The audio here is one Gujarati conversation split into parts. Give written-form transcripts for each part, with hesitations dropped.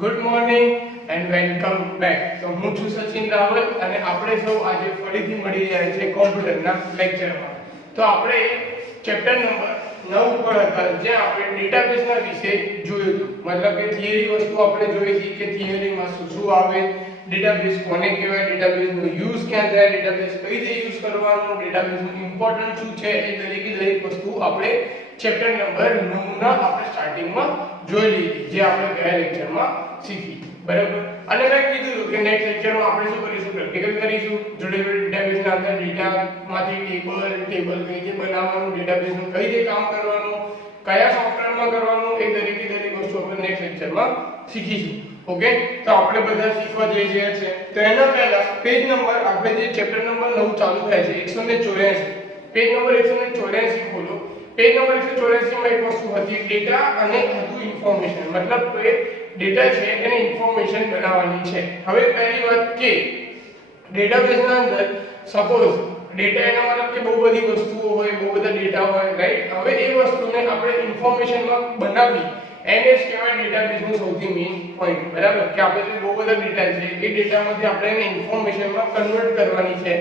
Good morning and welcome back. તો હું છું સચિન રાવલ અને આપણે સૌ આજે ફરીથી મળી રહ્યા છે કોમ્પ્યુટરના લેક્ચરમાં. તો આપણે ચેપ્ટર નંબર 9 પર હતા જ્યાં આપણે ડેટાબેઝના વિશે જોયું હતું. મતલબ કે થિયરી વસ્તુ આપણે જોઈ હતી કે થિયરીમાં શું શું આવે, ડેટાબેઝ કોને કહેવાય, ડેટાબેઝનો યુઝ ક્યાં થાય, ડેટાબેઝ કઈ રીતે યુઝ કરવાનો, ડેટાબેઝનું ઇમ્પોર્ટન્સ શું છે, એ દરેક વસ્તુ આપણે ચેપ્ટર નંબર 9 ના આપણે સ્ટાર્ટિંગમાં જોઈ લીધી, જે આપણે ગયા લેક્ચરમાં શીખી. બરાબર. અને મેં કીધું કે નેક્સ્ટ લેક્ચરમાં આપણે શું કરીશું, પ્રેક્ટિકલ કરીશું. જોડે જોડે ડેટાબેઝના અંદર ડેટામાંથી ટેબલ કઈ રીતે બનાવવાનું, ડેટાબેઝનું કઈ રીતે કામ કરવાનું, કયા સોફ્ટવેરમાં કરવાનું, એ દરેક વસ્તુ આપણે નેક્સ્ટ લેક્ચરમાં શીખીશું. ઓકે. તો આપણે બધા શીખવા જઈ રહ્યા છે. તો એના પહેલા પેજ નંબર આપણે જે ચેપ્ટર નંબર 9 ચાલુ થાય છે 184, પેજ નંબર 184 ખોલો. પેજ નંબર 184 માં એક વસ્તુ હતી ડેટા અને હતું ઇન્ફોર્મેશન. મતલબ કે ડેટા છે એને ઇન્ફોર્મેશન બનાવવાની છે. હવે પહેલી વાત કે ડેટાબેઝના અંદર સપોઝ ડેટા એનો મતલબ કે બહુ બધી વસ્તુઓ હોય, બહુ બધા ડેટા હોય, રાઈટ. હવે એ વસ્તુને આપણે ઇન્ફોર્મેશનમાં બનાવી એને જ કહેવાય ડેટાબેઝનું સૌથી મેઇન પોઈન્ટ. બરાબર. કે આપણે જે બહુ બધા ડેટા છે એ ડેટામાંથી આપણે એને ઇન્ફોર્મેશનમાં કન્વર્ટ કરવાની છે.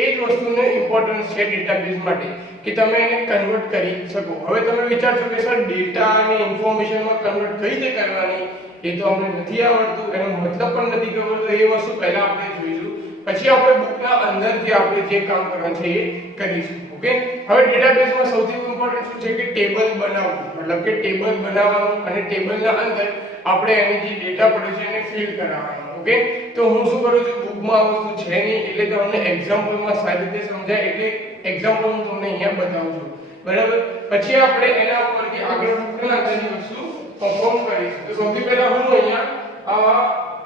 એ જ વસ્તુને ઇમ્પોર્ટન્સ છે ડેટાબેઝ માટે કે તમે એને કન્વર્ટ કરી શકો. હવે તમે વિચારશો કે સર ડેટા અને ઇન્ફોર્મેશનમાં કન્વર્ટ કઈ રીતે કરવાની, એ તો અમને નથી આવડતું, એનો મતલબ પણ નથી ખબર. તો એ વસ્તુ પહેલા આપણે જોઈશું, પછી આપણે બુકના અંદરથી આપણે જે કામ કરવાનું છે એ કરીશું. ઓકે. હવે ડેટાબેઝમાં સૌથી ઇમ્પોર્ટન્ટ શું છે કે ટેબલ બનાવવું. મતલબ કે ટેબલ બનાવવાનું અને ટેબલના અંદર આપણે એની જે ડેટા પડ્યો છે એને ફિલ કરાવવાનો. ઓકે. તો હું શું કરું છું, બુકમાં આ વસ્તુ છે નહીં એટલે તમને એક્ઝામ્પલમાં સારી રીતે સમજાય એટલે એક્ઝામ્પલ હું તમને અહીંયા બતાવું છું. બરાબર. પછી આપણે એના ઉપરથી આગળ બુકના અંદરની વસ્તુ પરફોર્મ કરીશું. તો સૌથી પહેલા હું અહીંયા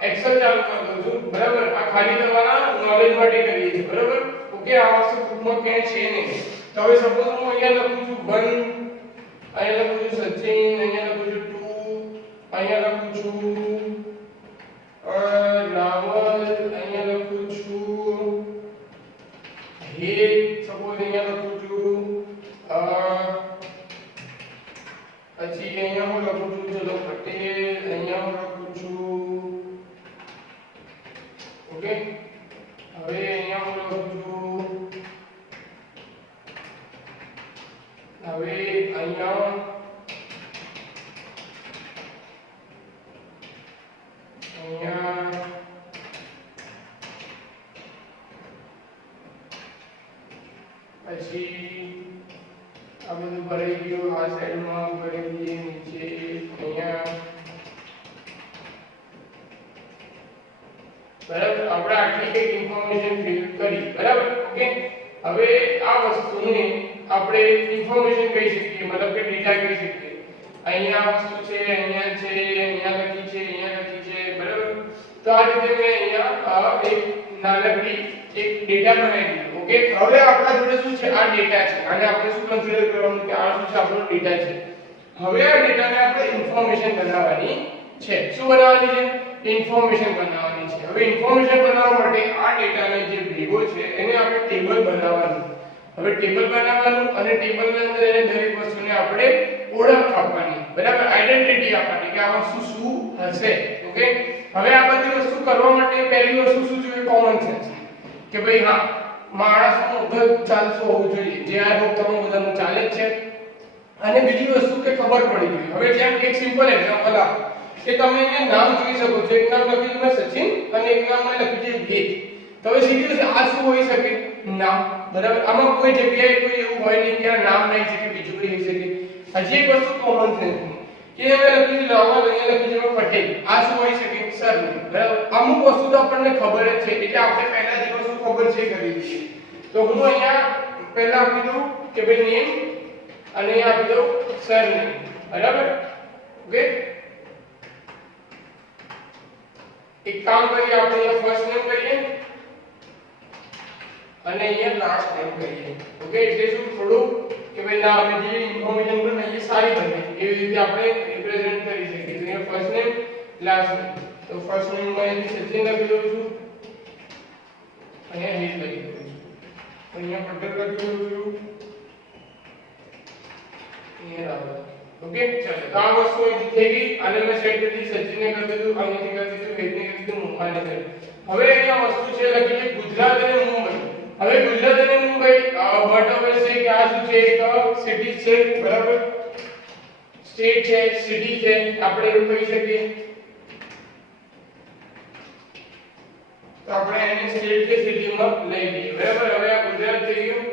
એક્સેલ ચાલુ કરી દઉં છું. બરાબર. આ ખાલી તમારા નોલેજ માટે કરીએ છીએ. બરાબર. ઓકે. આ વસ્તુ બુકમાં ક્યાંય છે નહીં. તો હવે સપોઝ હું અહીંયા લખું છું 1, અહીંયા લખું છું સચિન, અહીંયા લખું છું 2, અહીંયા લખું છું રાવલ, અહીંયા લખું છું હે, સપોઝ અહીંયા લખું છું પછી અહીંયા હું લખું છું ચલો પટેલ, અહીંયા હું લખું છું ઓકે. હવે અહીંયા હું લખું છું હવે અહીંયા પછી આ બધું ભરાઈ ગયું. આ સાઈડમાં ભરી દઈએ નીચે અહીંયા. બરાબર. આપણે આટલી કઈક ઇન્ફોર્મેશન ફિલ કરી. બરાબર. ઓકે. હવે આ વસ્તુને આપણે ઇન્ફોર્મેશન કહી શકીએ, મતલબ કે ડેટા કહી શકીએ. અહીંયા આ વસ્તુ છે, અહીંયા છે, અહીંયા લખી છે, અહીંયા લખી છે. બરાબર. તો આ રીતે મેં અહીંયા એક નાનકડી એક ડેટા બનાવી દીધો. ઓકે. હવે આપણા જોડે શું છે, આ ડેટા છે અને આપણે શું કન્સિડર કરવાનું કે આ શું છે, આપણો ડેટા છે. હવે આ ડેટાને આપણે ઇન્ફોર્મેશન બનાવવાની છે. શું બનાવવાની છે? ઇન્ફોર્મેશન બનાવવાની છે. હવે ઇન્ફોર્મેશન બનાવવા માટે આ ડેટાને જે ભેગો છે એને આપણે ટેબલ બનાવવાનું. હવે ટેબલ બનાવવાનું અને ટેબલની અંદર એને દરેક વસ્તુને આપણે ઓળખ આપવાની. બરાબર. આઈડેન્ટિટી આપવાની કે આ વસ્તુ શું હશે. ઓકે. હવે આ બધી વસ્તુ કરવા માટે પહેલી વસ્તુ શું જોઈએ? Common sense. કે ભાઈ હા, માણસનું મગજ ચાલતું હોવું જોઈએ, જે આ હોપ તમે બધાનું ચાલે જ છે. અને બીજી વસ્તુ કે ખબર પડી જોઈએ. હવે જેમ એક સિમ્પલ એક્ઝામ્પલ આપો કે તમે અહીંયા નામ જોઈ શકો છો. એક નામ લખ્યું છે સચિન અને એક નામમાં લખ્યું છે વેદ. તો હવે સીધી આ શું હોઈ શકે? નામ. બરાબર. આમાં કોઈ જગ્યાએ કોઈ એવું હોય નહીં કે આ નામ નહીં શકે, બીજું કોઈ હોઈ શકે. હજી એક વસ્તુ કોમન સેન્સ કે હવે લખ્યું છે રાવલ, અહીંયા લખ્યું છે પટેલ. આ શું હોઈ શકે? સર. બરાબર. અમુક વસ્તુ તો આપણને ખબર જ છે એટલે આપણે પહેલા જે વસ્તુ ખબર છે કરી દઈએ. તો હું અહીંયા પહેલા આપી દઉં કે ભાઈ નેમ અને અહીંયા આપી દઉં સર નેમ. બરાબર. ઓકે. એક કામ કરીએ, આપણે અહીંયા ફર્સ્ટ નેમ કરીએ અને અહીંયા લાસ્ટ નેમ કરીએ. ઓકે. એટલે શું થોડું કે ભાઈ ના અમે જે ઇન્ફોર્મેશન બનાવીએ સારી બને એવી રીતે આપણે રિપ્રેઝન્ટ કરી શકીએ. તો અહીંયા ફર્સ્ટ નેમ લાસ્ટ નેમ. તો ફર્સ્ટ નેમ માં અહીં સચિન લખી દઉં છું, અહીંયા હિત લખી દઉં છું, અહીંયા પટેલ લખી દઉં છું, અહીંયા રાવલ. ઓકે ચલો તો આ વસ્તુ અહીંથી થઈ ગઈ અને મેં સેટ કરી દીધી સચિનને કરી દીધું અહીંથી કરી દીધું વેદને કરી દીધું મુંબાને કરી હવે અહીંયા વસ્તુ છે લખી છે ગુજરાત અને મુંબઈ હવે ગુજરાત અને મુંબઈ બટ હવે છે કે આ શું છે એક સિટી છે બરાબર સ્ટેટ છે સિટી છે આપણે એવું કહી શકીએ તો આપણે એને સ્ટેટ કે સિટીમાં લઈ લઈએ બરાબર હવે આ ગુજરાત થઈ ગયું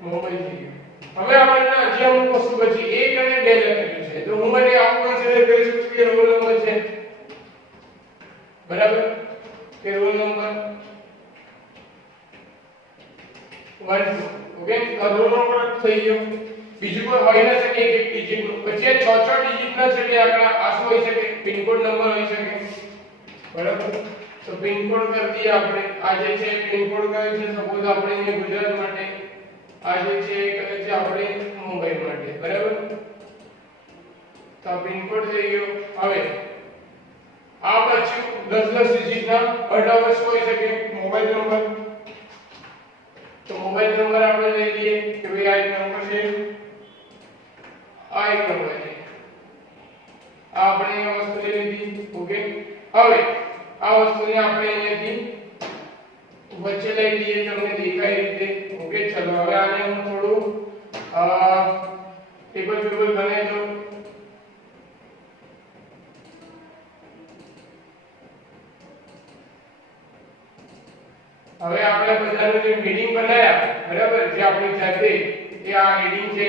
મુંબઈ થઈ ગયું હવે આપણને હજી અમુક વસ્તુ બચી 1 અને 2 લખેલું છે તો હું મને આવું કન્સિડર કરી શકું કે રોલ નંબર છે બરાબર કે રોલ નંબર 1 2 ઓકે તો રોલ નંબર થઈ ગયો બીજું કોઈ હોય ન શકે એક ડિજિટ નું પછી આ 6 ડિજિટ ના છે કે આંકડા આ શું હોઈ શકે પિન કોડ નંબર હોઈ શકે બરાબર તો પિન કોડ કરી દઈએ આપણે આ જે છે પિન કોડ કયો છે સપોઝ આપણે અહીંયા ગુજરાત માટે આ જે છે કયો છે આપણે મુંબઈ માટે બરાબર તો પિન કોડ થઈ ગયો હવે આ બચ્યું 10 ડિજિટ ના બટ શું હોઈ શકે મોબાઈલ નંબર તો મોબાઈલ નંબર આપણે લઈ લઈએ કે ભાઈ આ એક નંબર છે આ એક નંબર છે આ આપણે આ વસ્તુ લઈ લીધી ઓકે હવે આ વસ્તુને આપણે અહીંયાથી વચ્ચે લઈ લઈએ તમને દેખાય રીતે ઓકે ચલો હવે આને હું થોડું ટેબલ બનાવી દઉં હવે આપણે બધાનું જે હેડિંગ બનાવ્યા બરાબર જે આપણી જાતે એ આ હેડિંગ છે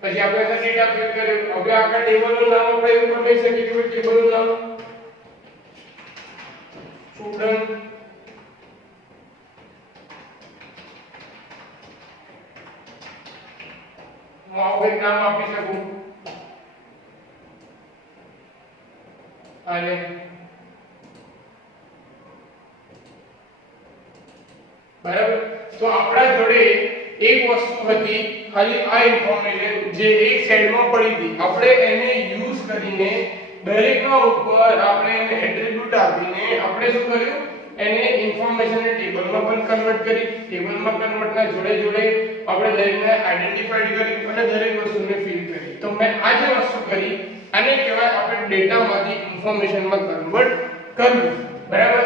પછી આપણે ડેટા ફિલ કર્યો હવે આખા ટેબલનું નામ આપણે એવું પણ લઈ શકીએ કે ટેબલનું નામ સ્ટુડન્ટ હું આવું એક નામ આપી શકું અને બરાબર તો આપણા જોડે એક વસ્તુ હતી ખાલી આ ઇન્ફોર્મેશન જે એક સાઈડમાં પડી હતી આપણે એને યુઝ કરીને દરેકના ઉપર આપણે એને એટ્રીબ્યુટ આપીને આપણે શું કર્યું એને ઇન્ફોર્મેશનને ટેબલમાં પણ કન્વર્ટ કરી ટેબલમાં કન્વર્ટના જોડે જોડે આપણે દરેકને આઈડેન્ટિફાઈડ કરી અને દરેક વસ્તુને ફિલ કરી તો મેં આ જે વસ્તુ કરી આને કહેવાય આપણે ડેટામાંથી ઇન્ફોર્મેશનમાં કન્વર્ટ કર્યું બરાબર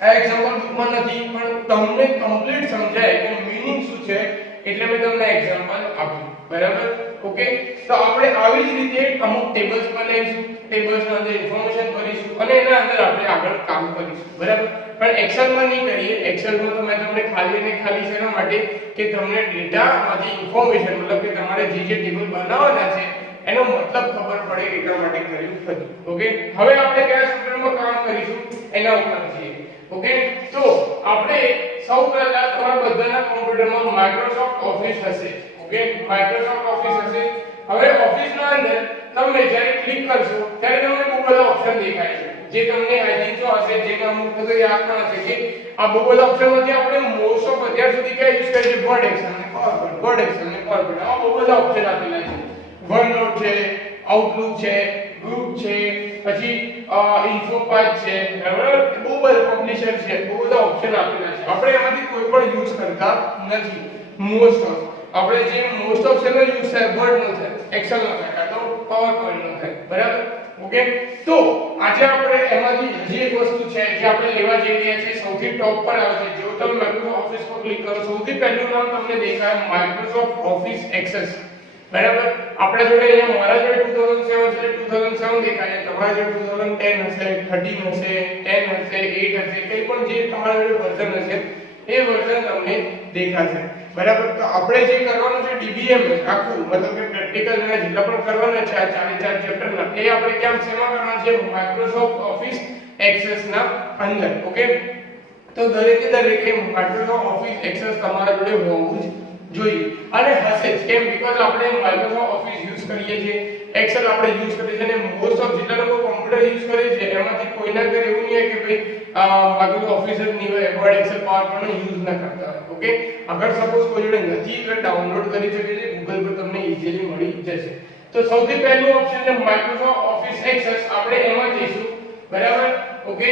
આ એક્ઝામ્પલ બુકમાં નથી પણ તમને કમ્પ્લીટ સમજાય કે મીનિંગ શું છે એટલે મેં તમને એક્ઝામ્પલ આપ્યું બરાબર ઓકે તો આપણે આવી જ રીતે અમુક ટેબલ્સ બનાવીશું ટેબલ્સના અંદર ઇન્ફોર્મેશન ભરીશું અને એના અંદર આપણે આગળ કામ કરીશું બરાબર પણ એક્સેલમાં નહીં કરીએ એક્સેલમાં તો મેં તમને ખાલી ને ખાલી શેના માટે કે તમને ડેટામાંથી ઇન્ફોર્મેશન મતલબ કે તમારે જે ટેબલ બનાવવાના છે એનો મતલબ ખબર પડે એટલા માટે કર્યું હતું ઓકે હવે આપણે કયા સૂત્રમાં કામ કરીશું એના ઉપર છીએ ઓકે તો આપણે સૌ પહેલા તમારા બધાના કોમ્પ્યુટરમાં માઇક્રોસોફ્ટ ઓફિસ હશે ઓકે માઇક્રોસોફ્ટ ઓફિસ હશે હવે ઓફિસના અંદર તમે જ્યારે ક્લિક કરશો ત્યારે તમને બહુ બધા ઓપ્શન દેખાય છે જે તમને આઈ થિંક તો હશે જે અમુક તો યાદ પણ હશે કે આ બહુ બધા ઓપ્શનમાંથી આપણે મોસ્ટ ઓફ અત્યાર સુધી કયા યુઝ કરીએ છીએ વર્ડ એક્સેલ અને પાવરપોઈન્ટ વર્ડ એક્સેલ અને પાવરપોઈન્ટ આ બહુ બધા ઓપ્શન આપેલા છે વનનોટ છે આઉટલુક છે ગ્રુપ છે પછી ઇન્ફોપાથ છે બરાબર બહુ બધા પબ્લિશર છે બહુ બધા ઓપ્શન આપેલા છે આપણે એમાંથી કોઈ પણ યુઝ કરતા નથી મોસ્ટ ઓફ આપણે જે મોસ્ટ ઓફ છે નો યુઝ થાય વર્ડ નો થાય એક્સેલ નો થાય તો પાવરપોઈન્ટ નો થાય બરાબર ઓકે તો આજે આપણે એમાંથી હજી એક વસ્તુ છે જે આપણે લેવા જઈ રહ્યા છીએ સૌથી ટોપ પર આવે છે જો તમે માઇક્રોસોફ્ટ ઓફિસ પર ક્લિક કરો સૌથી પહેલું નામ તમને દેખાય માઇક્રોસોફ્ટ ઓફિસ એક્સેસ બરાબર આપણે જોડે અહીંયા મારા જોડે 2007 છે 2007 દેખાય છે તમારા જોડે 2010 હશે 13 હશે 10 હશે 8 હશે કંઈ પણ જે તમારા જોડે વર્ઝન હશે એ વર્ઝન તમને દેખાશે બરાબર તો આપણે જે કરવાનું છે ડીબીએમ આખું મતલબ કે પ્રેક્ટિકલ ના જેટલા પણ કરવાના છે આ 4 ચેપ્ટરના એ આપણે કેમ શેમાં કરવાના છે માઇક્રોસોફ્ટ ઓફિસ એક્સેસ ના અંદર ઓકે તો દરેકે માઇક્રોસોફ્ટ ઓફિસ એક્સેસ તમારા જોડે હોવું જ જોઈએ અને હશે જ કેમ બીકોઝ આપણે માઇક્રોસોફ્ટ ઓફિસ યુઝ કરીએ છીએ એક્સેલ આપણે યુઝ કરીએ છીએ અને મોસ્ટ ઓફ જેટલા લોકો કોમ્પ્યુટર યુઝ કરે છે એમાંથી કોઈના ઘરે એવું નહીં હોય કે ભાઈ માઇક્રોસોફ્ટ ઓફિસ જ નહીં હોય વર્ડ એક્સેલ પાવરપોઈન્ટ યુઝ ના કરતા હોય ઓકે અગર સપોઝ કોઈ જોડે નથી તો ડાઉનલોડ કરી શકે છે ગૂગલ પર તમને ઈઝીલી મળી જશે તો સૌથી પહેલું ઓપ્શન છે માઇક્રોસોફ્ટ ઓફિસ એક્સેસ આપણે એમાં જઈશું બરાબર ઓકે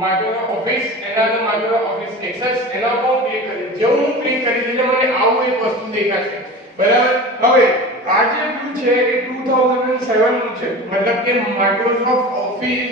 માઇક્રોસોફ્ટ ઓફિસ, એના અંદર માઇક્રોસોફ્ટ ઓફિસ એક્સેસ, એના પર હું ક્લિક કરીશ. જેવું હું ક્લિક કરીશ એટલે મને આવું એક વસ્તુ દેખાશે. બરાબર. હવે આ જે વ્યૂ છે એ 2007 નું છે, મતલબ કે માઇક્રોસોફ્ટ ઓફિસ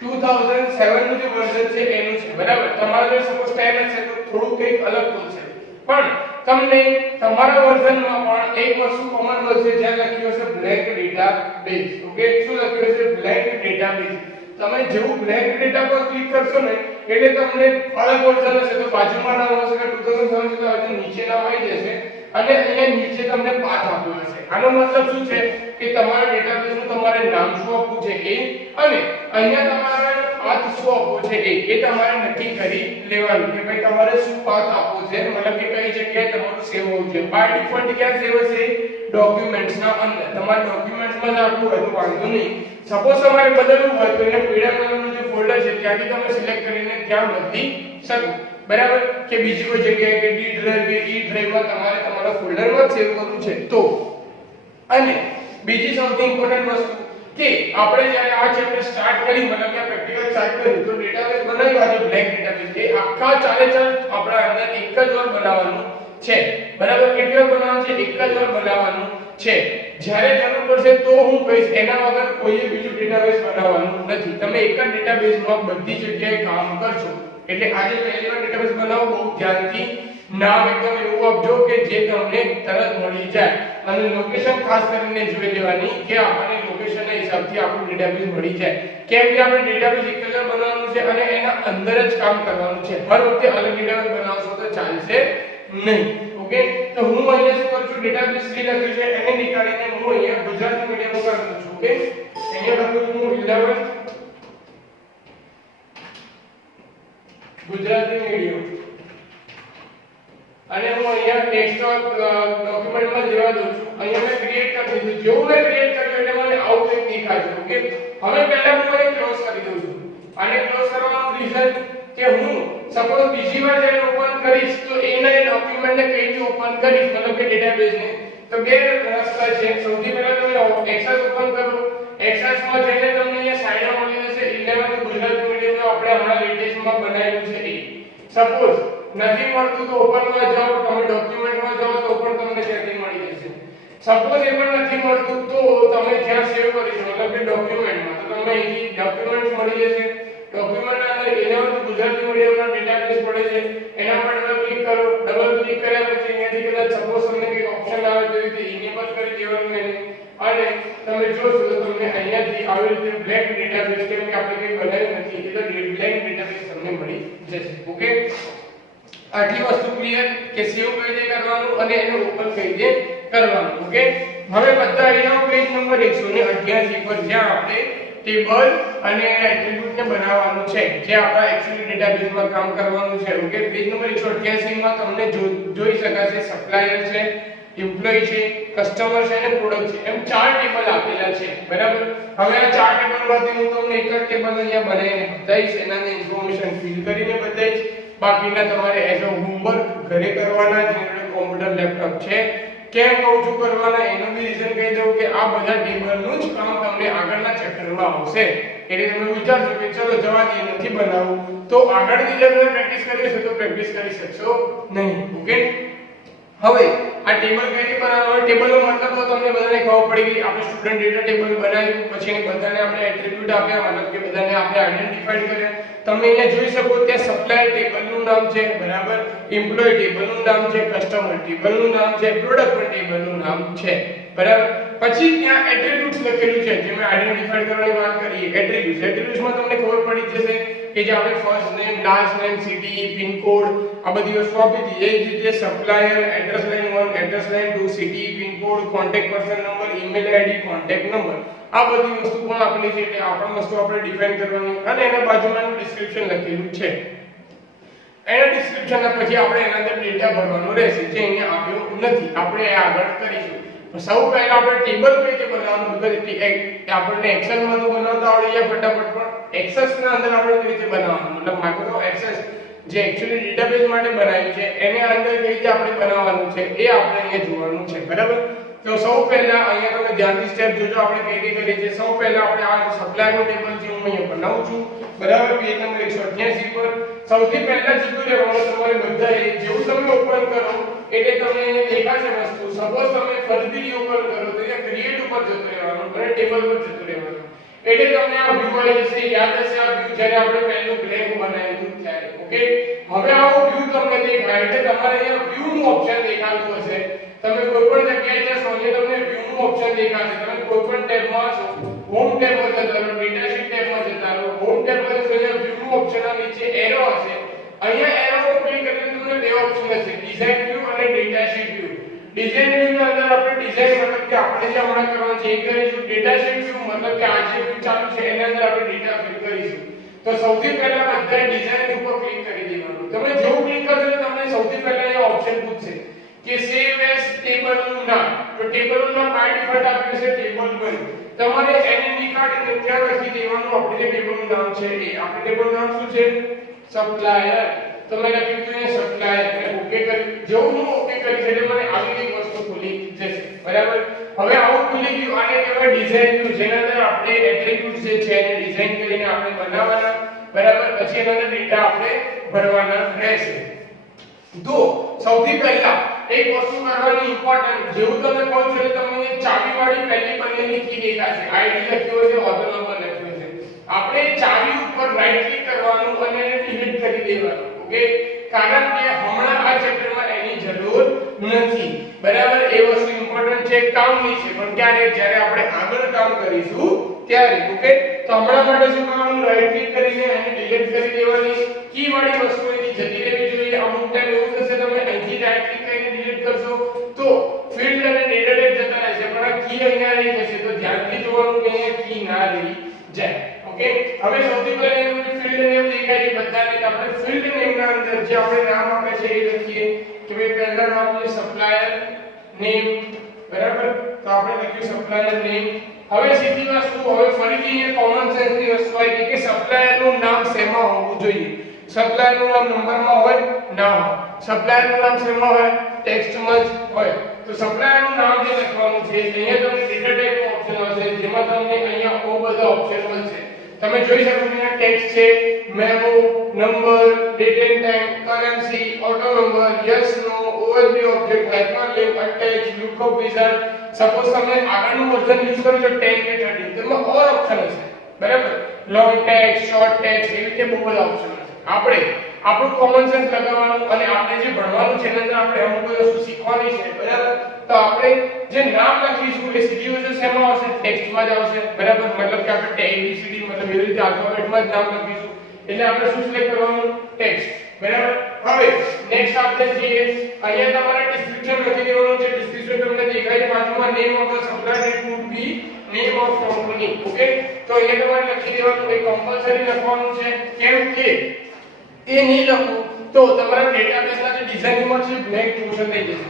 2007 નું જે વર્ઝન છે એનું છે. બરાબર. તમારા જો સપોઝ 10 છે તો થોડું કંઈક અલગ ખુલશે, પણ તમને તમારા વર્ઝનમાં પણ એક વસ્તુ કોમન મળશે, જ્યાં લખ્યું હશે બ્લેન્ક ડેટાબેઝ. ઓકે, શું લખ્યું હશે? Blank database. તમે જેવું બ્લેન્ક ડેટા પર ક્લિક કરશો ને એટલે તમને અલગ વર્ઝન હશે, તો બાજુમાં નામ હશે કે 2007 છે તો નીચે નામ આવી જશે અને અહીંયા નીચે તમને પાથ આપ્યો હશે. આનો મતલબ શું છે કે તમારા ડેટાબેઝનું તમારે નામ શું આપવું છે એ, અને અહીંયા તમારે પાથ શું આપવો છે એ તમારે નક્કી કરી લેવાનું કે ભાઈ તમારે શું પાથ આપવો છે, મતલબ કે કઈ જગ્યાએ તમારું સેવ હોવું છે. બાય ડિફોલ્ટ ક્યાં સેવ હશે? ડોક્યુમેન્ટ્સ ના અંદર. તમારા ડોક્યુમેન્ટ્સ માં જ રાખવું હોય તો વાંધો નહીં. સપોઝ તમારે બદલવું હોય તો એને પીળા કલરનું જે ફોલ્ડર છે ત્યાંથી તમે સિલેક્ટ કરીને ત્યાં બદલી શકો. બરાબર. કે બીજી કોઈ જગ્યાએ કે ડી ડ્રાઈવ કે ઈ ડ્રાઈવમાં તમારે તમારા ફોલ્ડરમાં સેવ કરવું છે તો. અને બીજી સૌથી ઇમ્પોર્ટન્ટ વસ્તુ કે આપણે જ્યારે આ ચેપ્ટર સ્ટાર્ટ કરી, મતલબ કે પ્રેક્ટિકલ સ્ટાર્ટ કર્યું તો ડેટાબેઝ બનાવ્યું, આજે બ્લેન્ક ડેટાબેઝ કે આખા ચાલે આપણા અંદર એક જ વાર બનાવવાનું છે. બરાબર. કેટલી વાર બનાવવાનું છે? એક જ વાર બનાવવાનું છે. જ્યારે જરૂર પડશે તો હું કહીશ, એના વગર કોઈએ બીજું ડેટાબેઝ બનાવવાનું નથી. તમે એક જ ડેટાબેઝમાં બધી જગ્યાએ કામ કરશો. એટલે આજે પહેલી વાર ડેટાબેઝ બનાવો, બહુ ધ્યાનથી નામ એકદમ એવું આપજો કે જે તમને તરત મળી જાય, અને લોકેશન ખાસ કરીને જોઈ લેવાની કે આપણને લોકેશનના હિસાબથી આપણું ડેટાબેઝ મળી જાય. કેમ કે આપણે ડેટાબેઝ એક જ બનાવવાનું છે અને એના અંદર જ કામ કરવાનું છે. હર વખતે અલગ ડેટાબેઝ બનાવશો તો ચાલશે નહીં. ઓકે, તો હું અહીંયા શું કરું છું? ડેટાબેઝ સી લખ્યું છે એને નીકાળીને હું અહીંયા ગુજરાતી મીડિયમ કરી દઉં છું. ઓકે, અહીંયા લખું છું 11 ગુજરાતી મીડિયમ, અને હું અહીંયા ટેક્સ્ટ ડોક્યુમેન્ટમાં લેવા દઉં છું. અહીંયા મેં ક્રિએટ કરી દીધું. જેવું મેં ક્રિએટ કર્યું એટલે મને આવું કંઈક દેખાશે. ઓકે, હવે પહેલા હું એને ક્લોઝ કરી દઉં છું. આને ક્લોઝ કરવાનું રીઝન કે હું સપોઝ બીજી વાર જ્યારે ઓપન કરીશ તો એના ડોક્યુમેન્ટને કઈ રીતે ઓપન કરીશ, મતલબ કે ડેટાબેઝને, તો બે રસ્તા છે. સૌથી પહેલા તમે એક્સેસ ઓપન કરો. એક્સેસમાં જઈને તમને અહીંયા સાઈડમાં મળી જશે 11 ગુજરાતી મીડિયમનો આપણે હમણાં લેટેસ્ટમાં બનાવ્યું છે એ. સપોઝ નથી મળતું તો ઓપનમાં જાઓ, તમે ડોક્યુમેન્ટમાં જાઓ તો પણ તમને ત્યાંથી મળી જશે. સપોઝ એ પણ નથી મળતું તો તમે જ્યાં સેવ કરી છે, મતલબ કે ડોક્યુમેન્ટમાં, તો તમને અહીંથી ડોક્યુમેન્ટ મળી જશે. ડોક્યુમેન્ટના અંદર 11 ગુજરાતી મીડિયમનો ડેટાબેઝ પડે છે, એના પર ડબલ ક્લિક કરો. ડબલ ક્લિક કર્યા પછી અહીંયાથી કદાચ સપોઝ તમને કોઈ ઓપ્શન આવે તો રીતે ઇનેબલ કરી દેવાનું એને, અને તમે જોશો તો તમને અહીંયાથી આવી રીતે બ્લેન્ક ડેટાબેઝ, કેમ કે આપણે કંઈ બનાવ્યું નથી એટલે બ્લેન્ક ડેટાબેઝ તમને મળી જશે. ઓકે, આટલી વસ્તુ ક્લિયર કે સેવ કઈ રીતે કરવાનું અને એને ઓપન કઈ રીતે કરવાનું. ઓકે, હવે બધા અહીંયા પેજ નંબર 188 પર જ્યાં આપણે ટેબલ અને એટ્રીબ્યુટને બનાવવાનું છે, જે આપણા એક્ચ્યુઅલી ડેટાબેઝમાં કામ કરવાનું છે. ઓકે, પેજ નંબર 188 માં તમને જોઈ શકાશે સપ્લાયર છે, એમ્પ્લોય છે, કસ્ટમર છે અને પ્રોડક્ટ છે, એમ ચાર ટેબલ આપેલા છે. બરાબર. હવે આ ચાર ટેબલમાંથી હું તમને એક જ ટેબલ અહીંયા બનાવીને બતાવીશ, એનાની ઇન્ફોર્મેશન ફિલ કરીને બતાવીશ. બાકીના તમારે એઝ અ હોમવર્ક ઘરે કરવાના, જેને કોમ્પ્યુટર લેપટોપ છે. કેમ કહું છું કરવાના એનું બી રીઝન કહી દઉં કે આ બધા ટેબલનું જ કામ તમને આગળના ચેપ્ટરમાં આવશે. એટલે તમે વિચારશો કે ચલો જવા દે, નથી બનાવવું, તો આગળની જે તમે પ્રેક્ટિસ કરી હશે તો પ્રેક્ટિસ કરી શકશો નહીં. ઓકે, હવે આ ટેબલ કઈ રીતે બનાવવાનું? ટેબલનો મતલબ તો તમને બધાને ખબર પડી ગઈ. આપણે સ્ટુડન્ટ ડેટા ટેબલ બનાવ્યું, પછી એને બધાને આપણે એટ્રીબ્યુટ આપ્યા, મતલબ કે બધાને આપણે આઈડેન્ટિફાઈડ કર્યા. તમે અહીંયા જોઈ શકો ત્યાં સપ્લાયર ટેબલનું નામ છે, બરાબર, એમ્પ્લોય ટેબલનું નામ છે, કસ્ટમર ટેબલનું નામ છે, પ્રોડક્ટ ટેબલનું નામ છે. બરાબર. પછી ત્યાં એટ્રીબ્યુટ્સ લખેલું છે, જે મેં આઈડેન્ટિફાઈડ કરવાની વાત કરી. એટ્રીબ્યુટ્સમાં તમને ખબર પડી જશે કે જે આપણે first name, last name, city, pin code, આ બધી વસ્તુ આપી હતી. એ જ રીતે supplier address line 1, address line 2, city, pin code, contact person number, email ID, contact number, આ બધી વસ્તુ પણ આપેલી છે. એટલે આ પણ વસ્તુ આપણે ડિફાઇન કરવાની, અને એના બાજુમાં ડિસ્ક્રિપ્શન લખેલું છે. એના ડિસ્ક્રિપ્શનના પછી આપણે એના અંદર ડેટા ભરવાનો રહેશે, જે અહીંયા આપ્યો નથી. આપણે એ આગળ કરીશું. સૌ પહેલા આપણે ટેબલ કઈ રીતે બનાવવાનું, because આપણને એક્સેલ માં તો બનાવતા આવડી જાય ફટાફટ, પણ એક્સેસ ના અંદર આપણે કેવી રીતે બનાવવાનું, મતલબ માઇક્રોસોફ્ટ એક્સેસ જે એક્ચ્યુઅલી ડેટાબેઝ માટે બનાવ્યું છે એને અંદર કઈ રીતે આપણે બનાવવાનું છે એ આપણે અહીંયા જોવાનું છે. બરાબર. તો સૌ પહેલા અહીંયા તમે ધ્યાનથી સ્ટેપ જોજો, આપણે કઈ કઈ કરી છે. સૌ પહેલા આપણે આ સપ્લાયનું ટેબલ છે હું અહીંયા બનાવું છું, બરાબર. પેજ નંબર 188 પર સૌથી પહેલા જતું રહેવાનું તમારે બધાએ. જેવું તમે ઓપન કરો એટલે તમને અહીંયા દેખાશે વસ્તુ. સપોઝ તમે ફરીથી ઓપન કરો તો અહીંયા ક્રિએટ ઉપર જતું રહેવાનું અને ટેબલ પર જતું રહેવાનું, એટલે તમને આ વ્યૂ આવી જશે. યાદ હશે આ વ્યૂ જ્યારે આપણે પહેલું બ્લેન્ક બનાવ્યું હતું ત્યારે. ઓકે, હવે આવો વ્યૂ તમને દેખાય એટલે તમારે અહીંયા વ્યૂ નું ઓપ્શન દેખાતું હશે. તમે કોઈ પણ જગ્યાએ જશો એટલે તમને વ્યૂ નું ઓપ્શન દેખાશે. તમે કોઈ પણ ટેબમાં છો, હોમ ટેબ પર જતા રહો, ડેટા શીટ ટેબમાં જતા રહો. હોમ ટેબ પર જશો એટલે વ્યૂ નું ઓપ્શન ના નીચે એરો હશે. અહીંયા એરો પર ક્લિક કરીને તમને બે ઓપ્શન હશે, ડિઝાઇન વ્યૂ અને data sheet view. Design view ની અંદર આપણે ડિઝાઇન મતલબ કે આપણે જે હમણાં કરવાનું છે એ કરીશું. ડેટા શીટ વ્યૂ મતલબ કે આ જે વ્યૂ ચાલુ છે એના અંદર આપણે ડેટા ફિલ કરીશું. તો સૌથી પહેલા બધા ડિઝાઇન ઉપર ક્લિક કરી દેવાનું. તમે જેવું ક્લિક કરશો તો તમને સૌથી પહેલા અહીંયા ઓપ્શન પૂછશે કે સેવ એઝ ટેબલ નું નામ. તો ટેબલ નું નામ બાય ડિફોલ્ટ આપ્યું છે ટેબલ 1. તમારે એને નીકાળીને ત્યાં લખી દેવાનું આપણે જે ટેબલ નું નામ છે એ. આપણે ટેબલ નું નામ શું છે? સપ્લાયર. તો મેં લખી દીધું એ સપ્લાયર અને ઓકે કરી. જેવું હું ઓકે કરી એટલે મને આવી એક વસ્તુ ખુલી જશે, બરાબર. હવે આવું ખુલી ગયું આને કહેવાય ડિઝાઇન વ્યૂ, જેના અંદર આપણે એટ્રીબ્યુટ્સ જે છે એને ડિઝાઇન કરીને આપણે બનાવવાના, બરાબર. પછી એના અંદર ડેટા આપણે ભરવાના રહેશે. તો સૌથી પહેલા એક વસ્તુ કરવાની ઇમ્પોર્ટન્ટ, જેવું તમે કહો છો એટલે તમને ચાવી વાળી પહેલી બનેલી કી દેખાશે. આઈડી લખ્યું છે, ઓર્ડર નંબર લખ્યો છે. આપણે ચાવી ઉપર રાઈટ ક્લિક કરવાનું અને એને ડિલીટ કરી દેવાનું. ઓકે, કારણ કે હમણાં આ ચેપ્ટરમાં એની જરૂર નથી, બરાબર. એ વસ્તુ ઇમ્પોર્ટન્ટ છે, કામની છે, પણ ક્યારે? જ્યારે આપણે આગળ કામ કરીશું ત્યારે. ઓકે, તો હમણાં માટે શું કરવાનું? રાઈટ ક્લિક કરીને એને ડિલીટ કરી દેવાની. કી વાળી વસ્તુ એની જતી રહેવી જોઈએ. અમુક ટાઈમ એવું થશે તમે અહીંથી રાઈટ ક્લિક કરીને ડિલીટ કરશો તો ફિલ્ડ અને ડેટા ટાઈપ જતા રહેશે, પણ આ કી અહીંયા રહી જશે. તો ધ્યાનથી જોવાનું કે અહીંયા કી ના રહી જાય. ઓકે, હવે સૌથી પહેલા એનું ફિલ્ડ નેમ દેખાય છે બધાને. તો આપણે ફિલ્ડ નેમ ના અંદર જે આપણે નામ આપે છે એ લખીએ કે ભાઈ પહેલા નામ છે સપ્લાયર નેમ, બરાબર. તો આપણે લખ્યું સપ્લાયર નેમ. હવે સીધી વસ્તુ, હવે ફરીથી એ કોમન સેન્સ ની વસ્તુ આવી કે સપ્લાયર નું નામ શેમાં હોવું જોઈએ? સપ્લાયર નું નામ નંબરમાં હોય ના હોય. સપ્લાયર નું નામ શેમાં હોય? ટેક્સ્ટમાં જ હોય. તો સપ્લાયર નું નામ જે લખવાનું છે અહીંયા તમને ડેટા ટાઈપ નો ઓપ્શન હશે, જેમાં તમને અહીંયા બહુ બધા ઓપ્શન મળશે. તમે જોઈ શકો છો અહીંયા ટેક્સ્ટ છે, memo, number, date and time, currency, auto number, yes no, overview object, hyperlink, attach, lookup wizard. Suppose તમે આગળનું વર્ઝન યુઝ કરો છો 10 કે 30, તેમાં ઓલ ઓપ્શન હશે, બરાબર. લોંગ ટેક્સ્ટ, શોર્ટ ટેક્સ્ટ, એવી રીતે બહુ બધા ઓપ્શન હશે. આપણે આપણું કોમન સેન્સ લગાવવાનું અને આપણે જે ભણવાનું છે એના અંદર આપણે અમુક વસ્તુ શીખવાની છે, બરાબર. તો આપણે જે નામ લખીશું એ સીધી વસ્તુ શેમાં આવશે? ટેક્સ્ટમાં જ આવશે, બરાબર. મતલબ કે આપણે ABCD મતલબ એવી રીતે આલ્ફાબેટમાં જ નામ લખીશું એટલે આપણે શું સિલેક્ટ કરવાનું? ટેક્સ્ટ, બરાબર. હવે નેક્સ્ટ આપણે જઈએ, અહીંયા તમારે ડિસ્ક્રિપ્શન લખી દેવાનું છે. ડિસ્ક્રિપ્શન તમને દેખાય છે બાજુમાં, name of the supplier would be name of company. Okay, તો અહીંયા તમારે લખી દેવાનું, એ કમ્પલસરી લખવાનું છે. કેમ કે એ નહીં લખો તો તમારા ડેટાબેઝના જે ડિઝાઇનિંગમાં છે બ્લેન્ક પોર્શન થઈ જશે.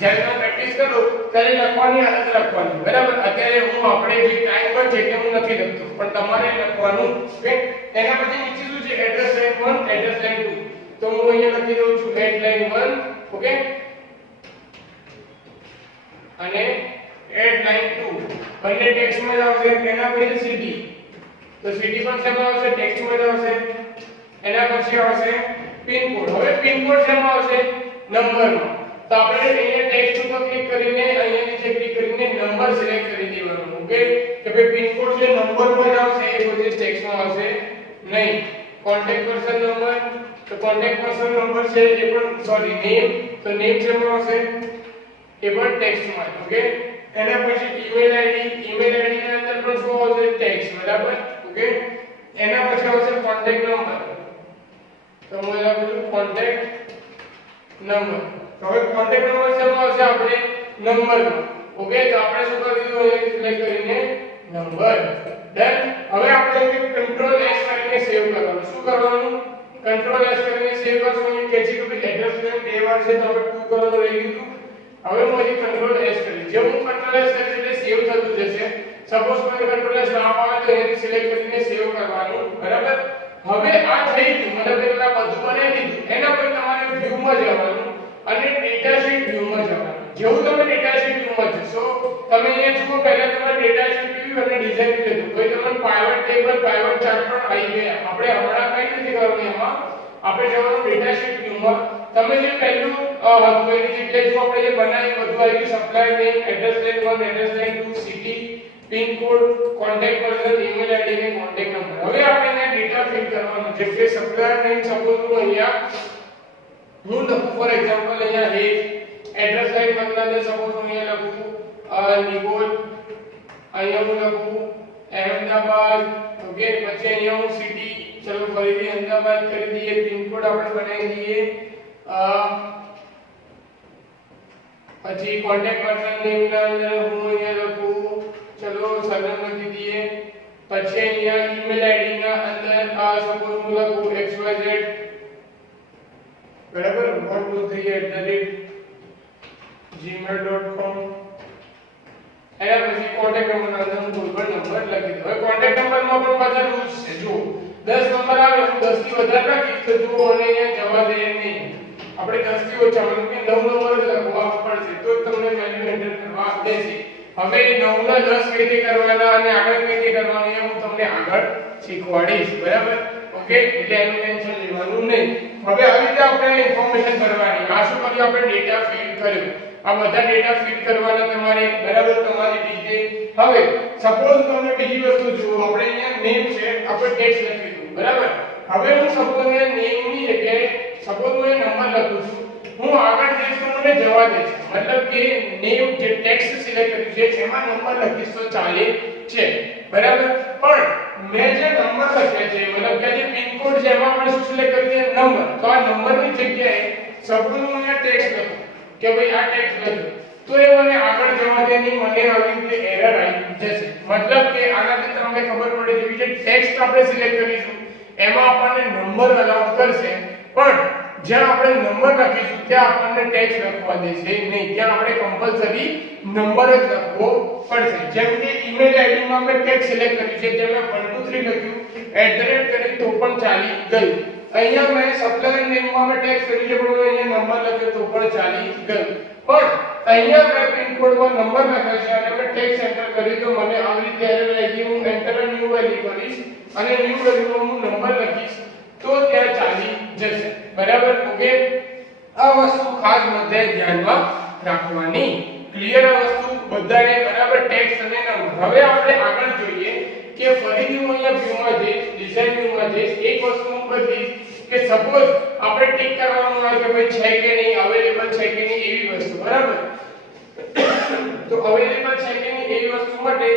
જ્યારે તમે પ્રેક્ટિસ કરો ત્યારે લખવાની આદત રાખવાની, બરાબર. અત્યારે હું આપણે જે ટાઈમ પર છે કે હું નથી લખતો, પણ તમારે લખવાનું. ઓકે, એના પછી નીચે શું છે? Address line 1, address line 2. તો હું અહીંયા લખી દઉં છું હેડલાઈન 1, ઓકે, અને હેડલાઈન 2. બંને ટેક્સ્ટમાં જ આવશે. એના પછી સિટી, તો સિટી પણ શેમાં આવશે? ટેક્સ્ટમાં જ આવશે. એના પછી આવશે પિન કોડ. હવે પિન કોડ શેમાં આવશે? નંબરમાં. તો આપણે અહીંયા ટેક્સ્ટ ઉપર ક્લિક કરીને અહીંયા નીચે ક્લિક કરીને નંબર સિલેક્ટ કરી દેવાનું. ઓકે, કે ભાઈ પિન કોડ જે નંબર પર આવશે એ કોઈ ટેક્સ્ટમાં આવશે નહીં. કોન્ટેક્ટ પર્સન નંબર, તો કોન્ટેક્ટ પર્સન નંબર છે એ પણ સોરી નેમ, તો નેમ શેમાં આવશે? એ પણ ટેક્સ્ટમાં. ઓકે, એના પછી ઈમેલ આઈડી, ઈમેલ આઈડી ની અંદર પણ શું આવશે? ટેક્સ્ટ, બરાબર. ઓકે, એના પછી આવશે કોન્ટેક્ટ નંબર, તો હું લખું છું કોન્ટેક્ટ નંબર. તો હવે કોન્ટેક્ટ નંબર શેમાં આવશે? આપણે નંબરમાં. ઓકે, તો આપણે શું કરી દીધું? અહીંયા સિલેક્ટ કરીને નંબર. ડન. હવે આપણે કંટ્રોલ એસ કરીને સેવ કરવાનું. શું કરવાનું? કંટ્રોલ એસ કરીને સેવ કરશું. અહીં કે છે કે એડ્રેસ લાઈન બે વાર છે તો આપણે 2 કરવાનું રહી ગયું. હવે હું અહીં કંટ્રોલ એસ કરીશ. જે હું કંટ્રોલ એસ કરીશ એટલે સેવ થતું જશે. સપોઝ મને કંટ્રોલ એસ ના આવે તો અહીંથી સિલેક્ટ કરીને સેવ કરવાનું, બરાબર. હવે આ થઈ ગયું, મતલબ કે આ બધું બનાવી દીધું. એના પર તમારે વ્યૂ માં જવાનું અને ડેટા શીટ વ્યૂ માં જવાનું. જેવું તમે ડેટા શીટ વ્યૂમાં જશો તમે અહીંયા જુઓ પહેલા તમારે ડેટા શીટ વ્યૂ અને ડિઝાઇન લીધું પછી તમને પાઇવટ ટેબલ પાઇવટ ચાર્ટ પણ આવી ગયા આપણે હમણાં કઈ નથી કરવાનું એમાં આપણે જવાનું ડેટા શીટ વ્યૂમાં તમે જે પહેલું હતું એની જગ્યાએ જો આપણે જે બનાવ્યું બધું આવી ગયું supplier name address line 1 address line 2 city pin code contact person email ID અને કોન્ટેક્ટ નંબર હવે આપણે અહીંયા ડેટા ફિલ કરવાનો છે કે સપ્લાયર નેમ સપોઝ હું અહીંયા હું લખું ફોર એક્ઝામ્પલ અહીંયા હે એડ્રેસ લાઇન મતલબ અંદર સપોઝ હું અહીંયા લખું નિકોલ અહીંયા હું લખું અહેમદાબાદ ઓકે પછી અહીંયા હું સિટી ચલો ફરીથી અહેમદાબાદ કરી દઈએ પિન કોડ આપણે બનાવી દઈએ પછી કોન્ટેક્ટ પર્સન નેમ ના અંદર હું અહીંયા લખું ચલો સરનામ લખી દઈએ પછી અહીંયા ઈમેલ આઈડી ના અંદર સપોઝ હું લખું xyz બરાબર 123@gmail.com એના પછી કોન્ટેક્ટ નંબર ના અંદર હું કોઈ પણ નંબર લખી દઉં હવે કોન્ટેક્ટ નંબરમાં પણ પાછા રૂલ્સ છે જો 10 નંબર આવે હું 10 થી વધારે રાખીશ તો જો મને અહીંયા જવા દે નહીં આપણે 10 થી ઓછા મતલબ કે 9 નંબર જ લખવા પડશે તો તમને વેલ્યુ એન્ટર કરવા દેશે હવે 9 ના 10 કઈ રીતે કરવાના અને આગળ કઈ રીતે કરવાનું એ હું તમને આગળ શીખવાડીશ બરાબર ઓકે એટલે એનું ટેન્શન લેવાનું નહીં હવે આવી રીતે આપણે ઇન્ફોર્મેશન ભરવાની આ શું કર્યું આપણે ડેટા ફિલ કર્યું આ બધા ડેટા ફિલ કરવાના તમારે બરાબર તમારી રીતે હવે સપોઝ તમને બીજી વસ્તુ જુઓ આપણે અહીંયા નેમ છે આપણે ટેક્સ્ટ લખી દીધું બરાબર હવે હું સપોઝ અહીંયા નેમ ની જગ્યાએ સપોઝ હું એ નંબર લખું છું હું આગળ જઈશ તો મને જવા દે છે મતલબ કે નેમ જે ટેક્સ્ટ સિલેક્ટ કર્યું છે એમાં નંબર લખીશ તો ચાલે છે બરાબર પણ મેં જે નંબર લખ્યા છે મતલબ કે જે પિન કોડ છે એમાં આપણે શું સિલેક્ટ કર્યું છે નંબર તો આ નંબરની જગ્યાએ સપોઝ હું અહીંયા ટેક્સ્ટ લખું કે ભાઈ આ ટેક્સ્ટ લખ્યું તો એ મને આગળ જવા દે નહીં મને આવી રીતે એરર આવી જશે મતલબ કે આનાથી તમને ખબર પડે છે કે જે ટેક્સ્ટ આપણે સિલેક્ટ કરીશું એમાં આપણને નંબર અલાઉ કરશે પણ જ્યાં આપણે નંબર લખીશું ત્યાં આપણને ટેક્સ્ટ લખવા દેશે નહીં ત્યાં આપણે કમ્પલસરી નંબર જ લખવો પડશે જેમ કે ઈમેલ આઈડી માં મેં ટેક્સ્ટ સિલેક્ટ કર્યું છે જેમ મેં 123 લખ્યું @ કરી તો પણ ચાલી ગયું અહીંયા મેં સપ્લાયર નેમ માં મેં ટેક્સ્ટ કર્યું છે પણ મેં અહીંયા નંબર લખ્યો તો પણ ચાલી ગયું પણ અહીંયા મેં પિન કોડ માં નંબર લખ્યો છે અને મેં ટેક્સ્ટ એન્ટર કર્યું તો મને આવી રીતે એરર આવી હું એન્ટર ન્યુ વેલ્યુ કરીશ અને ન્યુ વેલ્યુમાં હું નંબર લખીશ તો ત્યાં ચાલી જશે બરાબર ઓકે આ વસ્તુ ખાસ બધે ધ્યાનમાં રાખવાની ક્લિયર આ વસ્તુ બધાને બરાબર ટેક્સ્ટ અને નંબર હવે આપણે આગળ જોઈએ કે ફરીથી હું અહીંયા વ્યૂમાં જઈશ ડિઝાઇન વ્યૂમાં જઈશ એક વસ્તુ હું બદલીશ કે સપોઝ આપણે ટિક કરવાનું હોય કે ભાઈ છે કે નહીં અવેલેબલ છે કે નહીં એવી વસ્તુ બરાબર તો અવેલેબલ છે કે નહીં એવી વસ્તુ માટે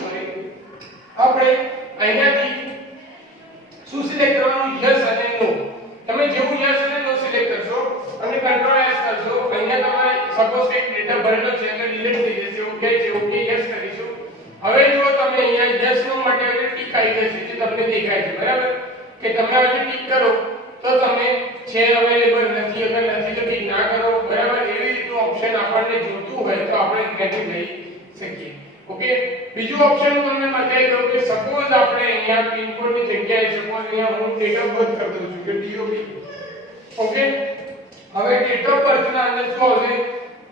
સોરી આપણે અહીંયાથી શું સિલેક્ટ કરવાનું યસ અને નો તમે જેવું યસ અને નો સિલેક્ટ કરશો અને કંટ્રોલ એસ કરશો અહીંયા તમારે સપોઝ કે ડેટા ભરેલો છે એટલે ડિલીટ થઈ જશે ઓકે છે ઓકે યસ કરીશું હવે જો તમે અહીંયા યસ નો માટે હવે ટિક આવી જશે જે તમને દેખાય છે બરાબર કે તમે હવે ટિક કરો તો તમે છે અવેલેબલ નથી અગર નથી તો ટિક ના કરો બરાબર એવી રીતનું ઓપ્શન આપણને જોતું હોય તો આપણે અહીંયાથી લઈ શકીએ ઓકે બીજું ઓપ્શન હું તમને બતાવી દઉં કે સપોઝ આપણે અહીંયા પિન કોડ ની જગ્યાએ સપોઝ અહીંયા હું ડેટ ઓફ બર્થ કરી દઉં છું કે DOB ઓકે હવે ડેટ ઓફ બર્થ ના અંદર શું આવશે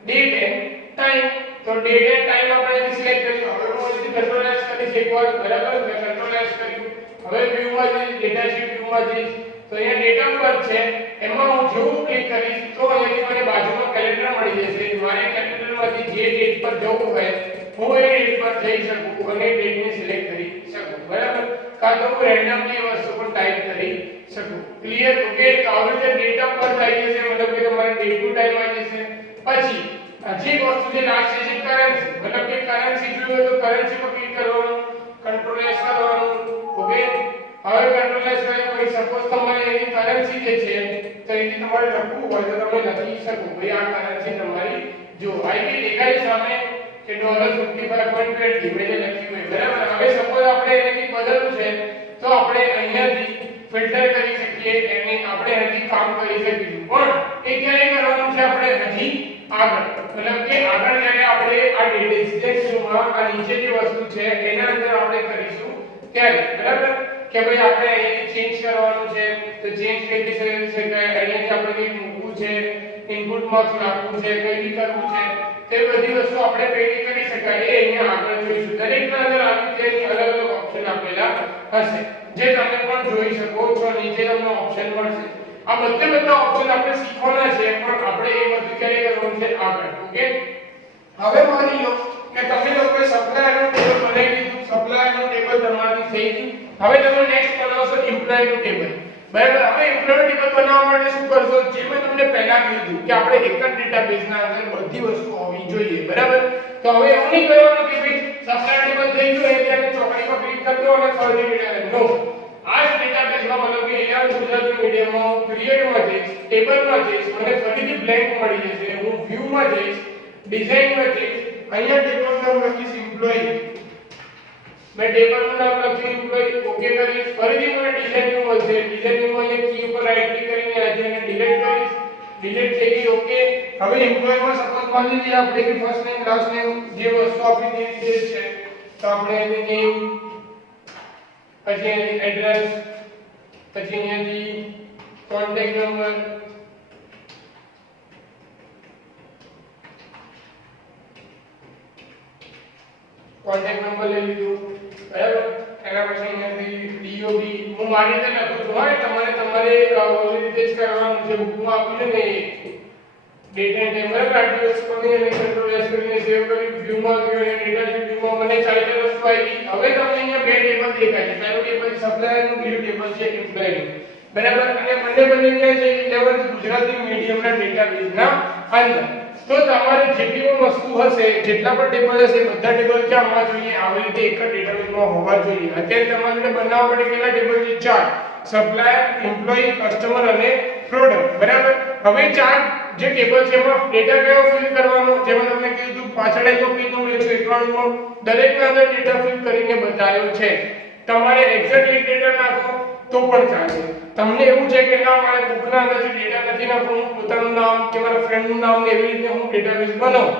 ડેટ એન્ડ ટાઈમ તો ડેટ એન્ડ ટાઈમ આપણે અહીં સિલેક્ટ કર્યું હવે હું અહીંથી કંટ્રોલ એસ કરીશ એકવાર બરાબર મેં કંટ્રોલ એસ કર્યું હવે વ્યૂ માં જઈશ ડેટા શીટ વ્યૂ માં જઈશ તો અહીંયા ડેટ ઓફ બર્થ છે એમાં હું જેવું ક્લિક કરીશ તો અહીંયાથી મને બાજુમાં કેલેન્ડર મળી જશે મારે કેલેન્ડરમાંથી જે ડેટ પર જવું હોય હું એ ડેટ પર જઈ શકું અને ડેટને સિલેક્ટ કરી શકું બરાબર કાં તો હું રેન્ડમલી વસ્તુ પણ ટાઈપ કરી શકું ક્લિયર ઓકે તો આવી રીતે ડેટ ઓફ બર્થ આવી જશે મતલબ કે તમારે ડેટ ટુ ટાઈમ આવી જશે પછી હજી એક વસ્તુ જે લાસ્ટ છે કરન્સી મતલબ કે કરન્સી જોઈએ તો કરન્સી પર ક્લિક કરવાનું કંટ્રોલ એસ કરવાનું ઓકે હવે કંટ્રોલ એસ કર્યા પછી સપોઝ તમારે એની કરન્સી જે છે તો એની તમારે લખવું હોય તો તમે લખી શકો ભાઈ આ કરન્સી તમારી જો આઈપી દેખાય સામે કે $55.20 મેં લખ્યું હોય બરાબર હવે સપોઝ આપણે એની બદલવું છે તો આપણે અહીંયાથી ફિલ્ટર કરી શકીએ એને આપણે અહીંથી કામ કરી શકીશું પણ એ ક્યારે કરવાનું છે આપણે હજી આગળ મતલબ કે આગળ જ્યારે આપણે આ ડિટેલ્સમાં આ નીચે જે વસ્તુ છે એના અંદર આપણે કરીશું ત્યારે બરાબર કે ભાઈ આપણે અહીં ચેન્જ કરવાનું છે તો ચેન્જ કરી શકે છે કે અહીંયાથી આપણે કંઈક મૂકવું છે ઇનપુટ માર્ક્સ નાખવું છે, કઈ બી કરવું છે, તે બધી વસ્તુ આપણે કઈ રીતે કરી શકાય એ અહીંયા આગળ જોઈશું. દરેકના અંદર આવી રીતે અલગ અલગ ઓપ્શન આપેલા હશે જે તમે પણ જોઈ શકો છો. નીચે તમને ઓપ્શન મળશે. આ બધા ઓપ્શન આપણે શીખવાના છે પણ આપણે એ બધું ક્યારે કરવાનું છે આગળ. ઓકે, હવે માની લો કે તમે લોકોએ સપ્લાયરનું ટેબલ બનાવી દીધું. સપ્લાયરનું ટેબલ તમારાથી થઈ ગયું. હવે તમે નેક્સ્ટ બનાવશો એમ્પ્લોયનું ટેબલ. બરાબર, હવે એમ્પ્લોયનું ટેબલ બનાવવા માટે શું કરશો? જે મેં તમને પહેલા કીધું કે આપણે એક જ ડેટાબેઝના અંદર બધી વસ્તુ હોવી જોઈએ. બરાબર, તો હવે એવું નહીં કરવાનું કે ભાઈ સપ્લાયર ટેબલ થઈ ગયું એટલે ત્યાં ચોકડીમાં ક્લિક કરી દો અને ફરીથી ડેટા નો. આ જ ડેટાબેઝમાં મતલબ કે અહીંયા ગુજરાતી મીડિયમમાં ક્રિએટમાં જઈશ, ટેબલમાં જઈશ, મને ફરીથી બ્લેન્ક મળી જશે. હું વ્યૂમાં જઈશ, ડિઝાઇનમાં જઈશ, અહીંયા ટેબલનું નામ લખીશ એમ્પ્લોયી. मैं टेबल में नाम लखी एम्प्लॉय ओके કરીશ. ફરીથી મને ડિઝાઇન નું મળશે. ડિઝાઇન નું અહીંયા કી ઉપર રાઈટ ક્લિક કરીને રાજ્યને ડિલીટ કરીશ. ડિલીટ થઈ ગઈ. ઓકે, હવે એમ્પ્લોય માં સપોઝ માની લઈએ આપણે કે ફર્સ્ટ નેમ લાસ્ટ નેમ જે વસ્તુ આપી દીધી છે તો આપણે એને નેમ, પછી એની એડ્રેસ, પછી અહીંયાથી કોન્ટેક્ટ નંબર, કોન્ટેક્ટ નંબર લઈ લીધું. બરાબર, એના પછી અહીંયાથી DOB હું મારી રીતે લખું છું. હા, તમારે ઓલી રીતે જ કરવાનું છે. બુકમાં આપ્યું છે ને ડેટ એન્ડ ટાઈમ. બરાબર, આ દિવસ પછી એને કંટ્રોલ એસ કરીને સેવ કરી વ્યૂમાં ગયો અને ડેટા શીટ વ્યૂમાં મને ચાલી વસ્તુ આવી. હવે તમને અહીંયા બે ટેબલ દેખાય છે. પહેલું ટેબલ સપ્લાયરનું, બીજું ટેબલ છે એમ્પ્લોયનું. બરાબર, અને બંને ક્યાં છે? 11th ગુજરાતી મીડિયમના ડેટાબેઝના અંદર. તો તમારે જેટલી પણ વસ્તુ હશે, જેટલા પણ ટેબલ હશે, બધા ટેબલ ક્યાં હોવા જોઈએ? આવી રીતે એક જ ડેટાબેઝમાં હોવા જોઈએ. અત્યારે તમારે બનાવવા માટે કેટલા ટેબલ છે? 4. સપ્લાયર, એમ્પ્લોયી, કસ્ટમર અને પ્રોડક્ટ. બરાબર, હવે 4 જે ટેબલ છે એમાં ડેટા કયો ફિલ કરવાનો? જેમ તમને કીધું પાછળ આપ્યો પેજ નંબર 191 માં દરેકના અંદર ડેટા ફિલ કરીને બતાવ્યો છે. તમારે એક્ઝેક્ટલી ડેટા નાખો તો પણ ચાલે. તમને એવું છે કે ના મારે બુકના અંદર ડેટા નથી નાખવું, હું પોતાનું નામ કે મારા ફ્રેન્ડનું નામ ને એવી રીતે હું ડેટાબેઝ બનાવું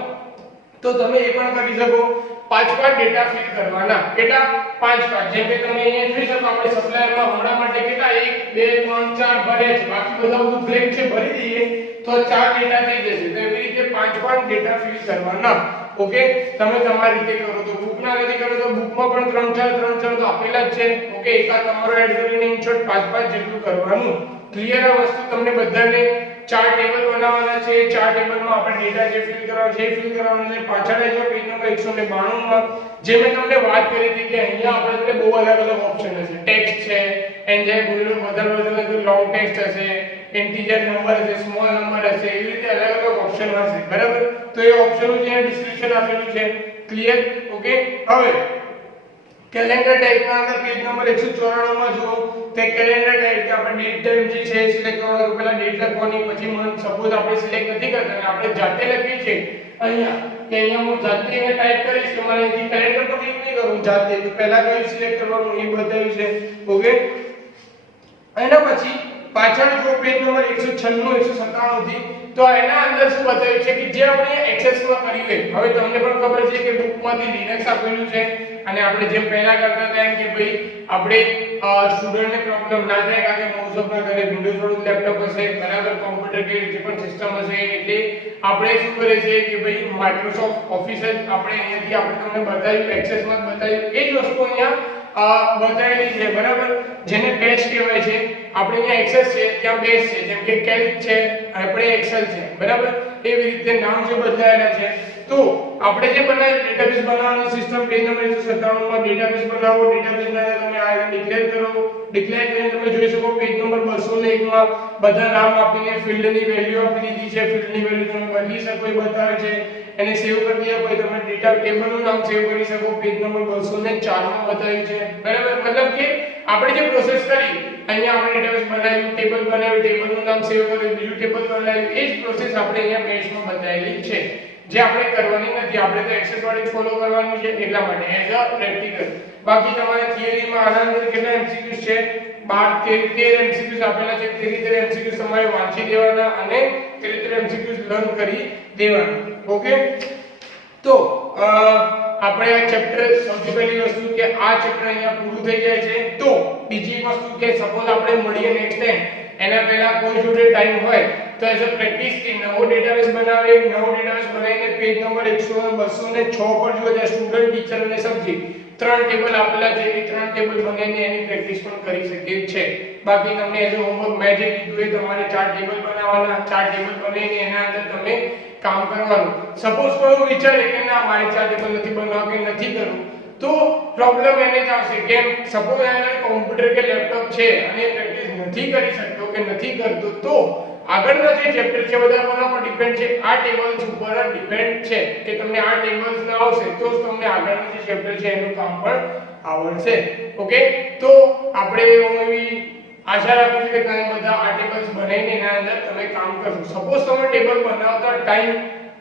તો તમે એ પણ કરી શકો. 5 ડેટા ફિલ કરવાના. કેટલા? 5. જેમ કે તમે અહીંયા જોઈ શકો આપણે સપ્લાયરમાં હમણાં માટે કેટલા 1 2 3 4 ભરે છે. બાકી બધા બધું બ્લેન્ક છે, ભરી દઈએ તો 4 ડેટા થઈ જશે. તો એવી રીતે 5 ડેટા ફિલ કરવાના. ઓકે, તમે તમારી રીતે કરો. તો બુકના નથી કરો તો બુકમાં પણ 3 4 તો આપેલા જ છે. ઓકે, એકા તમારો એડ કરીને ઇનશોર્ટ 5 જેટલું કરવાનું. ક્લિયર આ વસ્તુ? તમને બધાને 4 ટેબલ બનાવવાના છે. 4 ટેબલમાં આપણે ડેટા જે ફિલ કરવાનો છે એ ફિલ કરવાનો છે. પાછળ જો પેજ નંબર 192 માં જે મેં તમને વાત કરી હતી કે અહીંયા આપણે બહુ અલગ અલગ ઓપ્શન હશે. ટેક્સ્ટ છે, એન્જાય બોલ્યું વધારે લોંગ ટેક્સ્ટ હશે, ઇન્ટીજર નંબર હશે, સ્મોલ નંબર હશે, એવી રીતે અલગ અલગ ઓપ્શન હશે. બરાબર, તો એ ઓપ્શનો જે ડિસ્ક્રિપ્શન આપેલું છે. ક્લિયર? ઓકે, હવે કેલેન્ડર ટાઈપના અંદર પેજ નંબર 194 માં જો તે કેલેન્ડર ટાઈપ કે આપણે ડેટ ટાઈમ જે છે સિલેક્ટ કરવાનો. પહેલા ડેટ લખવાની, પછી મંથ. સપોઝ આપણે સિલેક્ટ નથી કરતા અને આપણે જાતે લખીએ છીએ અહીંયા કે અહીંયા હું જાતે એને ટાઈપ કરીશ કે મારે અહીંથી કેલેન્ડર તો ક્લિક નહીં કરું, જાતે તો પહેલા કયું સિલેક્ટ કરવાનું એ બતાવ્યું છે. ઓકે, એના પછી પાછળ જો પેજ નંબર 196 197 થી તો એના અંદર શું બતાવ્યું છે કે જે આપણે એક્સેસમાં કર્યું હોય. હવે તમને પણ ખબર છે કે બુકમાંથી લિનક્સ આપેલું છે અને આપણે જેમ પહેલા કરતા હતા એમ કે ભાઈ આપણે સ્ટુડન્ટને પ્રોબ્લેમ ના થાય કારણ કે મોસ્ટ ઓફ ના ઘરે વિન્ડોઝ વાળું લેપટોપ હશે. બરાબર, કોમ્પ્યુટર કે જે પણ સિસ્ટમ હશે એટલે આપણે શું કરે છે કે ભાઈ માઇક્રોસોફ્ટ ઓફિસ જ આપણે અહીંયાથી આપણે તમને બતાવ્યું, એક્સેસમાં બતાવ્યું એ જ વસ્તુ અહીંયા બતાવેલી છે. બરાબર, જેને બેઝ કહેવાય છે. આપણે અહીંયા એક્સેસ છે, ત્યાં બેઝ છે. જેમ કે કેલ્ક છે, આપણે એક્સેલ છે. બરાબર, એવી રીતે નામ જે બદલાયેલા છે. તો આપણે જે બનાવ્યું ડેટાબેઝ બનાવવાની સિસ્ટમ પેજ નંબર 197 માં ડેટાબેઝ બનાવો. ડેટાબેઝના અંદર તમે આ ડિક્લેર કરો. ડિક્લેર કરીને તમે જોઈ શકો પેજ નંબર 201 માં બધા નામ આપીને ફિલ્ડની વેલ્યુ આપી દીધી છે. ફિલ્ડની વેલ્યુ તમે બદલી શકો એ બતાવે છે. એને સેવ કરી દઈએ પછી તમે ડેટા ટેબલનું નામ સેવ કરી શકો. પેજ નંબર 204 માં બતાવ્યું છે. બરાબર, મતલબ કે આપણે જે પ્રોસેસ કરી અહીંયા આપણે ડેટાબેઝ બનાવ્યું, ટેબલ બનાવ્યું, ટેબલનું નામ સેવ કર્યું, બીજું ટેબલ બનાવ્યું, એ જ પ્રોસેસ આપણે અહીંયા બેઝમાં બતાવેલી છે. જે આપણે કરવાની નથી, આપણે તો એક્સેસ વાળી ફોલો કરવાની છે એટલા માટે એઝ અ પ્રેક્ટિકલ. બાકી તમારે થિયરીમાં આના અંદર કેટલા એમસીક્યુઝ છે? 12 13 એમસીક્યુઝ આપેલા છે. 13 એમસીક્યુઝ તમારે વાંચી દેવાના અને 13 એમસીક્યુઝ લર્ન કરી દેવાના. ઓકે, તો આપણે આ ચેપ્ટર સૌથી પહેલી વસ્તુ કે આ ચેપ્ટર અહીંયા પૂરું થઈ જાય છે. તો બીજી વસ્તુ કે સપોઝ આપણે મળીએ નેક્સ્ટ ટાઈમ, એના પહેલા કોઈ જોડે ટાઈમ હોય તો એઝ અ પ્રેક્ટિસ કે નવો ડેટાબેઝ બનાવે, નવો ડેટાબેઝ બનાવીને પેજ નંબર 100 206 પર જો જે સ્ટુડન્ટ, ટીચર અને સબ્જેક્ટ ત્રણ ટેબલ આપેલા છે એ ત્રણ ટેબલ બનાવીને એની પ્રેક્ટિસ પણ કરી શકીએ છે. બાકી તમને એઝ અ હોમવર્ક મેં જે કીધું એ તમારે ચાર ટેબલ બનાવવાના, ચાર ટેબલ બનાવીને એના અંદર તમે કામ કરવાનું. સપોઝ કોઈ વિચારે કે ના મારે ચાર ટેબલ નથી બનાવવા કે નથી કરવું, તો પ્રોબ્લેમ એને જ આવશે. કેમ? સપોઝ એને કોમ્પ્યુટર કે લેપટોપ છે અને પ્રેક્ટિસ નથી કરી શકતો કે નથી કરતો, તો આગળના જે ચેપ્ટર છે બધા કોના પર ડિપેન્ડ છે? આ ટેબલ્સ ઉપર ડિપેન્ડ છે કે તમને આ ટેબલ્સ ના આવશે તો જ તમને આગળનું જે ચેપ્ટર છે એનું કામ પણ આવડશે. ઓકે, તો આપણે હું એવી આશા રાખું છું કે તમે બધા આ ટેબલ્સ બનાવીને એના અંદર તમે કામ કરશો. સપોઝ તમે ટેબલ બનાવતા ટાઈમ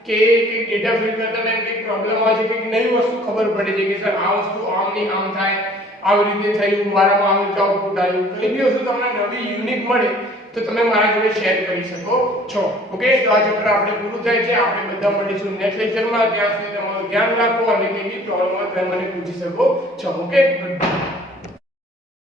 કે ડેટા ફિલ કરતા ટાઈમ કંઈક પ્રોબ્લેમ આવે છે, કંઈક નવી વસ્તુ ખબર પડે છે કે સર આ વસ્તુ આમ નહીં આમ થાય, આવી રીતે થયું, મારામાં આવી રીતે આઉટપુટ આવ્યું, કંઈ બી વસ્તુ તમને નવી યુનિક મળે તો તમે મારા જોડે શેર કરી શકો છો. ઓકે, તો આ ચેપ્ટર આપણે પૂરું થાય છે. આપણે બધા મળીશું નેક્સ્ટ લેક્ચરમાં. ત્યાં સુધી તમારું ધ્યાન રાખો અને કંઈ બી પ્રોબ્લેમ હોય તો મને પૂછી શકો છો. Okay, good bye.